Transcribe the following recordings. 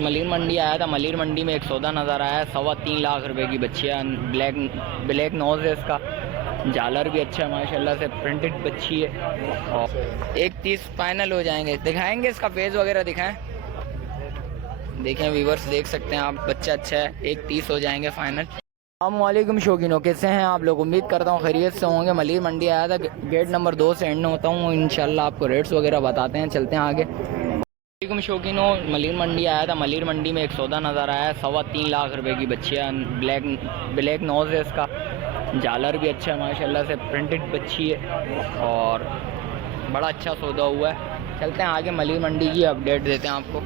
मलिर मंडी आया था। मलिर मंडी में एक सौदा नज़र आया है 3.25 लाख रुपए की बच्ची है। ब्लैक नोज है इसका, झालर भी अच्छा है माशाल्लाह से, प्रिंटेड बच्ची है। और 1.30 फाइनल हो जाएंगे। दिखाएंगे इसका फेस वगैरह दिखाएं, देखें व्यूवर्स देख सकते हैं आप, बच्चा अच्छा है। 1.30 हो जाएंगे फाइनल। अस्सलामुअलैकुम शौकीनों, कैसे हैं आप लोग? उम्मीद करता हूँ खैरियत से होंगे। मलिर मंडी आया था, गेट नंबर 2 से एंड होता हूँ। इंशाल्लाह आपको रेट्स वगैरह बताते हैं, चलते हैं आगे। वालेकुम शौकीनों, मलिर मंडी आया था। मलिर मंडी में एक सौदा नज़र आया है 3.25 लाख रुपए की बच्ची है। ब्लैक नोज है इसका, झालर भी अच्छा है माशाल्लाह से, प्रिंटेड बच्ची है और बड़ा अच्छा सौदा हुआ है। चलते हैं आगे, मलिर मंडी की अपडेट देते हैं आपको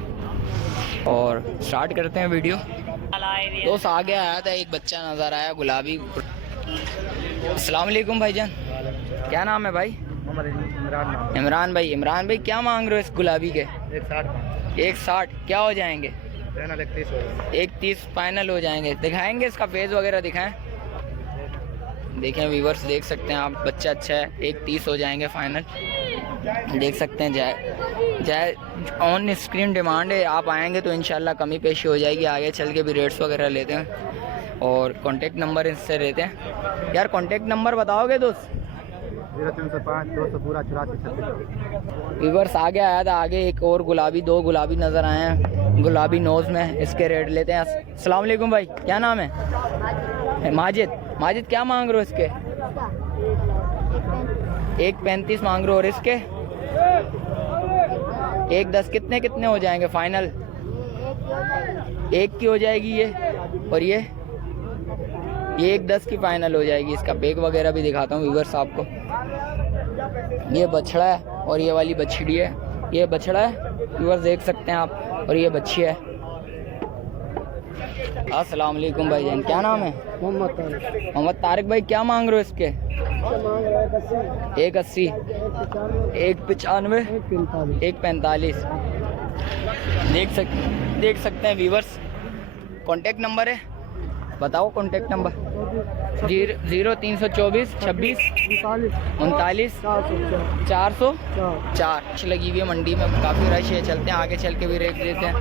और स्टार्ट करते हैं वीडियो। दोस्त आगे आया था, एक बच्चा नज़र आया गुलाबी। अस्सलाम वालेकुम भाईजान, क्या नाम है भाई? इमरान भाई। इमरान भाई क्या मांग रहे हो इस गुलाबी के? 1.60। क्या हो जाएंगे? 1.30 फाइनल हो जाएंगे। दिखाएंगे इसका फेस वगैरह दिखाएं, देखें व्यूवर्स देख सकते हैं आप, बच्चा अच्छा है। 1.30 हो जाएंगे फाइनल, देख सकते हैं। जाए ऑन स्क्रीन डिमांड है, आप आएंगे तो इंशाल्लाह कमी पेशी हो जाएगी। आगे चल के भी रेट्स वगैरह लेते हैं और कॉन्टेक्ट नंबर इससे लेते हैं। यार कॉन्टेक्ट नंबर बताओगे दोस्त? 0305 200 पूरा 84 व्यूवर्स आगे आया था, आगे एक और गुलाबी, 2 गुलाबी नज़र आए हैं गुलाबी नोज में। इसके रेट लेते हैं। अस्सलाम वालेकुम भाई, क्या नाम है? माजिद। माजिद क्या मांग रहे हो इसके? 1.35 मांग रहे हो। और इसके 1.10 कितने कितने हो जाएंगे फाइनल? 1 की हो जाएगी ये, और ये 1.10 की फाइनल हो जाएगी। इसका बैग वगैरह भी दिखाता हूँ व्यूवर्स आपको। ये बछड़ा है और ये वाली बछड़ी है। ये बछड़ा है व्यूवर्स देख सकते हैं आप, और ये बच्ची है। अस्सलाम वालेकुम भाईजान, क्या नाम है? मोहम्मद तारिक भाई। क्या मांग रहे हो इसके? 1.80, 1.95, 1.45। देख सकते हैं व्यूवर्स। कॉन्टेक्ट नंबर है, बताओ कॉन्टेक्ट नंबर। 0324 26 39 404। अच्छी लगी हुई है, मंडी में काफ़ी रश है। चलते हैं आगे, चल के भी रेट लेते हैं।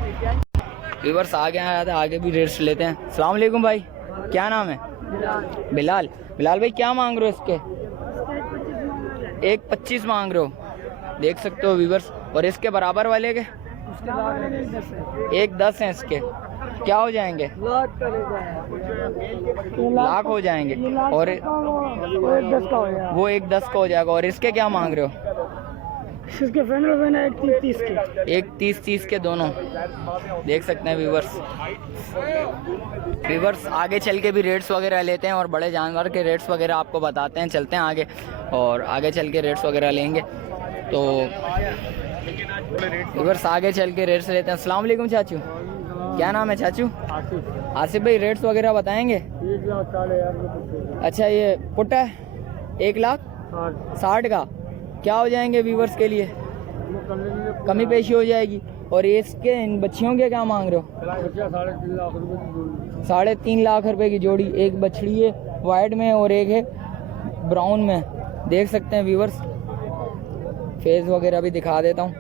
व्यूवर्स आगे आया था, आगे भी रेट्स लेते हैं। अस्सलाम वालेकुम भाई, क्या नाम है? बिलाल। बिलाल भाई क्या मांग रहे हो इसके? 1.25 मांग रहे हो, देख सकते हो व्यूवर्स। और इसके बराबर वाले के 1.10 हैं इसके। क्या हो जाएंगे? लाख हो जाएंगे। और वो 1.10 का हो जाएगा। और इसके क्या मांग रहे हो? इसके फाइनल 1.30 के, 1.30 के दोनों, देख सकते हैं व्यूवर्स। आगे चल के भी रेट्स वगैरह लेते हैं और बड़े जानवर के रेट्स वगैरह आपको बताते हैं। चलते हैं आगे और आगे चल के रेट्स वगैरह लेंगे। तो व्यूवर्स आगे चल के रेट्स लेते हैं। अस्सलाम वालेकुम चाचू, क्या नाम है चाचू? आसिफ भाई। रेट्स वगैरह बताएंगे? 1,40,000। अच्छा, ये पुट्टा है 1,60,000 का। क्या हो जाएंगे व्यूवर्स के लिए? कमी पेशी हो जाएगी। और इसके इन बच्चियों के क्या मांग रहे हो? 3.5 लाख रुपए की जोड़ी। एक बछड़ी है वाइट में और एक है ब्राउन में, देख सकते हैं व्यूवर्स। फेस वगैरह भी दिखा देता हूँ।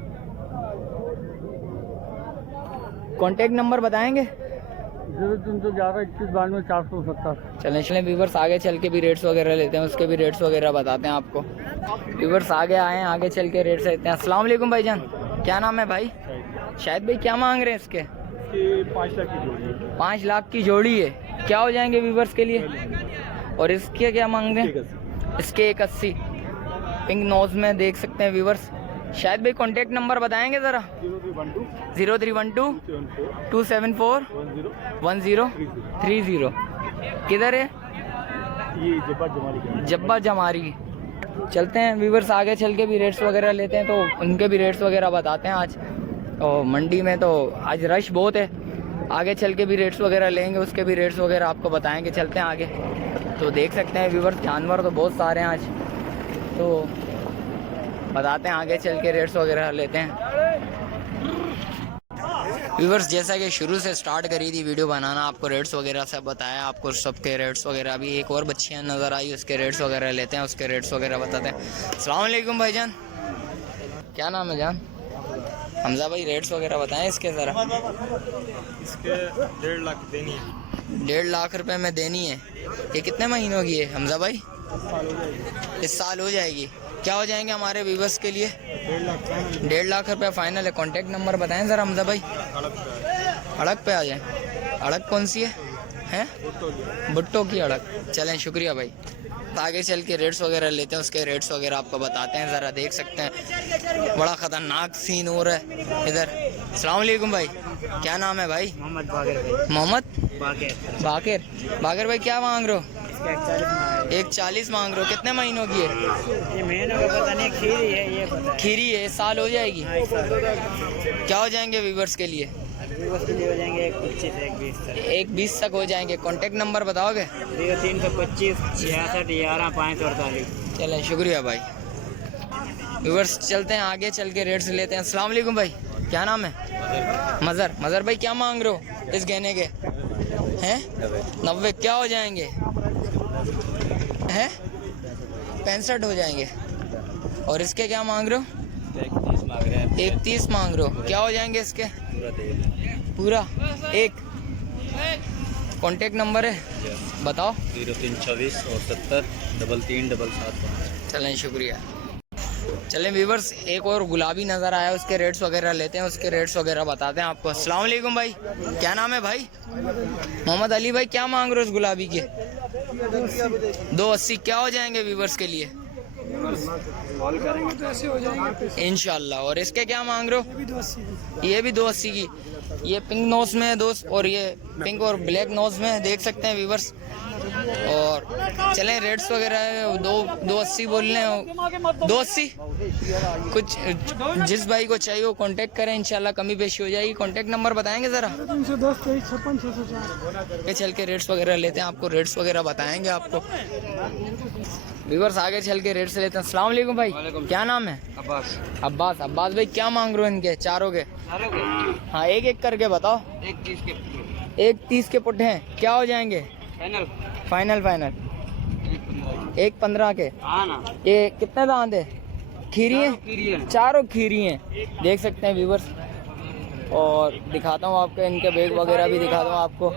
कॉन्टेक्ट नंबर बताएंगे? 0311 21 92 470। चलें व्यूवर्स आगे चल के भी रेट्स वगैरह लेते हैं, उसके भी रेट्स वगैरह बताते हैं आपको। व्यूवर्स आगे आए हैं, आगे चल के रेट्स लेते हैं। अस्सलाम वालेकुम भाईजान, क्या नाम है भाई? शायद भाई क्या मांग रहे हैं इसके? 5 लाख की जोड़ी है। 5 लाख की जोड़ी है। क्या हो जाएंगे व्यूवर्स के लिए? और इसके क्या मांग रहे हैं? इसके 1.80, पिंक नोज में, देख सकते हैं व्यूवर्स। शायद भाई कॉन्टेक्ट नंबर बताएंगे ज़रा? 0312 274 1030। किधर है? ये जब्बा जमारी। चलते हैं व्यूवर्स आगे चल के भी रेट्स वगैरह लेते हैं, तो उनके भी रेट्स वगैरह बताते हैं आज। और मंडी में तो आज रश बहुत है, आगे चल के भी रेट्स वगैरह लेंगे, उसके भी रेट्स वगैरह आपको बताएंगे। चलते हैं आगे। तो देख सकते हैं व्यूवर्स, जानवर तो बहुत सारे हैं आज, तो बताते हैं आगे चल के रेट्स वगैरह लेते हैं। व्यूवर्स जैसा कि शुरू से स्टार्ट करी थी वीडियो बनाना, आपको रेट्स वगैरह सब बताया, आपको सबके रेट्स वगैरह। अभी एक और बच्चियाँ नज़र आई, उसके रेट्स वगैरह लेते हैं, उसके रेट्स वगैरह बताते हैं। अस्सलाम वालेकुम भाईजान, क्या नाम है जान? हमजा भाई रेट्स वगैरह बताएं इसके ज़रा। इसके 1.5 लाख देनी है। 1.5 लाख रुपए में देनी है। ये कितने महीनों की है हमजा भाई? इस साल हो जाएगी। क्या हो जाएंगे हमारे व्यूवर्स के लिए? 1.5 लाख रुपए फाइनल है। कॉन्टैक्ट नंबर बताएं ज़रा हमजा भाई। अड़क पे आ जाए। अड़क कौन सी है? भुट्टो की अड़क। चलें, शुक्रिया भाई। आगे चल के रेट्स वगैरह लेते हैं, उसके रेट्स वगैरह आपको बताते हैं। ज़रा देख सकते हैं बड़ा ख़तरनाक सीन हो रहा है इधर। अस्सलाम वालेकुम भाई, क्या नाम है भाई? मोहम्मद बाकर भाई। मोहम्मद बाकर। बाकर। बाकर भाई क्या मांग रहे हो? 140 मांग रहे हो। कितने महीनों की है? ये महीनों का पता नहीं, खीरी है ये पता है। खीरी है, इस साल हो जाएगी। हाँ, इस साल हो जाएगी। क्या हो जाएंगे व्यूवर्स के लिए? व्यूवर्स के लिए हो जाएंगे 125 से 120 तक। 120 तक हो जाएंगे। कॉन्टैक्ट नंबर बताओगे? 325 66 11 548। चलें, शुक्रिया भाई। व्यूवर्स चलते हैं आगे, चल के रेट्स लेते हैं। अस्सलाम वालेकुम भाई, क्या नाम है? मज़र। मज़र भाई क्या मांग रहे हो इस गहने के? हैं 90। क्या हो जाएंगे? हैं 65 हो जाएंगे। और इसके क्या मांग रहे हो? 130 मांग रहे हो। क्या हो जाएंगे इसके? पूरा एक। कॉन्टेक्ट नंबर है बताओ। 0324 और 70 33 775। चलें, शुक्रिया। चलें व्यूवर्स, एक और गुलाबी नज़र आया, उसके रेट्स वगैरह लेते हैं, उसके रेट्स वगैरह बताते हैं आपको। अस्सलाम वालेकुम भाई, क्या नाम है भाई? मोहम्मद अली भाई, क्या मांग रहे हो इस गुलाबी के? 280। क्या हो जाएंगे व्यूवर्स के लिए? इंशाल्लाह। और इसके क्या मांग रहे हो? ये भी 280 की। ये पिंक नोज में है दोस्त, और ये पिंक और ब्लैक नोज में है, देख सकते हैं व्यूवर्स। और चलें रेट्स वगैरह 280 बोल रहे हैं। 280 कुछ जिस भाई को चाहिए वो कांटेक्ट करें, इंशाल्लाह कमी पेशी हो जाएगी। कांटेक्ट नंबर बताएंगे ज़रा। 310 चल के रेट्स वगैरह लेते हैं, आपको रेट्स वगैरह बताएंगे आपको। व्यूवर्स आगे चल के रेट्स लेते हैं। अस्सलाम वालेकुम भाई, क्या नाम है? अब्बास। अब्बास। अब्बास भाई क्या मांग रहे हो इनके चारों के? हाँ, एक एक करके बताओ। 130 के पुट्ठे हैं। क्या हो जाएंगे? फाइनल 115 के। ये कितने दांत है? खीरी है? चारों खीरी हैं, देख सकते हैं व्यूवर्स। और दिखाता हूँ आपको इनके बैग वगैरह भी दिखाता हूँ आपको।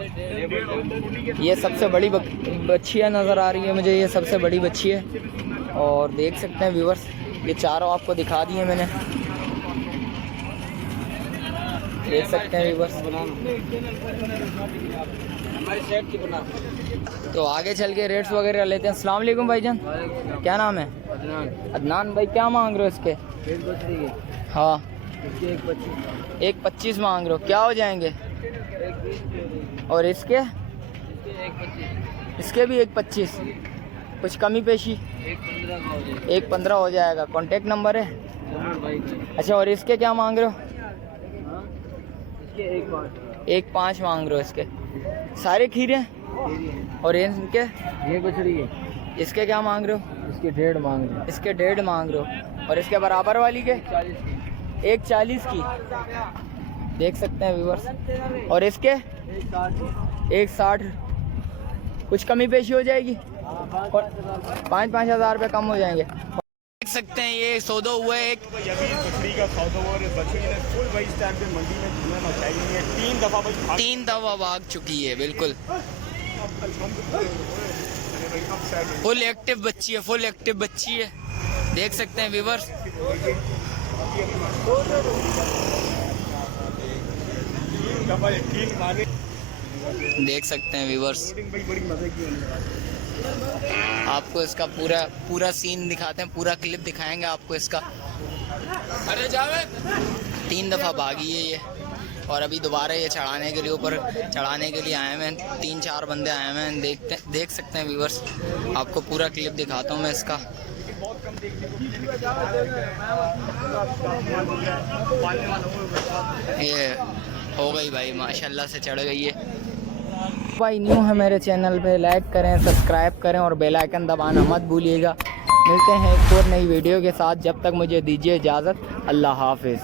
ये सबसे बड़ी बच्चियाँ नज़र आ रही है मुझे, ये सबसे बड़ी बच्ची है। और देख सकते हैं व्यूवर्स, ये चारों आपको दिखा दिए मैंने, देख सकते हैं व्यूवर्स। तो आगे चल के रेट्स वगैरह लेते हैं। अस्सलाम वालेकुम भाईजान, क्या नाम है? अदनान भाई, क्या मांग रहे हो इसके? हाँ, 125 मांग रहे हो। क्या हो जाएंगे? और इसके भी 125। कुछ कमी पेशी? 115 हो जाएगा। कॉन्टेक्ट नंबर है? अच्छा, और इसके क्या मांग रहे हो? 1.5 मांग रहे हो इसके। सारे खीरे हैं? और इनके? ये बछड़ी है। इसके क्या मांग रहे हो? इसके 1.5 मांग रहे हैं। इसके 1.5 मांग रहे हो। और इसके बराबर वाली के? 140 की, देख सकते हैं व्यूवर्स। और इसके? 160। कुछ कमी पेशी हो जाएगी? 5-5 हज़ार रुपये कम हो जाएंगे। देख सकते हैं ये सौदा हुआ है। एक बछड़ी का सौदा हुआ है। बछड़ी ने फुल भाई इस टाइम पे मंडी में घूमना मचाई है। 3 दफ़ा भाग चुकी है, बिल्कुल फुल एक्टिव बच्ची है, फुल एक्टिव बच्ची है, देख सकते हैं व्यूवर्स। देख सकते हैं व्यूवर्स, आपको इसका पूरा सीन दिखाते हैं, पूरा क्लिप दिखाएंगे आपको इसका। अरे जावेद, 3 दफ़ा भागी है ये, और अभी दोबारा ये चढ़ाने के लिए ऊपर चढ़ाने के लिए आए हैं। 3-4 बंदे आए हैं, देख सकते हैं व्यूवर्स। आपको पूरा क्लिप दिखाता हूँ मैं इसका। ये हो गई भाई, माशाल्लाह से चढ़ गई है भाई। न्यू है मेरे चैनल पे, लाइक करें, सब्सक्राइब करें और बेल आइकन दबाना मत भूलिएगा। मिलते हैं एक और नई वीडियो के साथ, जब तक मुझे दीजिए इजाज़त। अल्लाह हाफिज़।